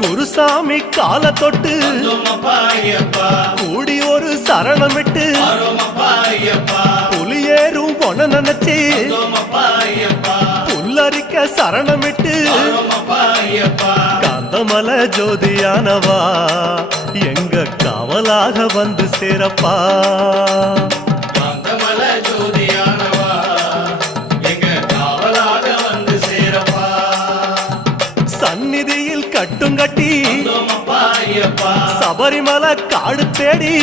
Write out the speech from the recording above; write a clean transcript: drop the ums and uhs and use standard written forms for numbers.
குருசாமி கால தொட்டு கூடி ஒரு சரணமிட்டு புலியேறும் பொன நினைச்சு புல்லரிக்க சரணமிட்டு காந்தமல ஜோதியானவா எங்க காவலாக வந்து சேரப்பா. சந்நிதியில் கட்டும் கட்டி சபரிமலை காடு தேடி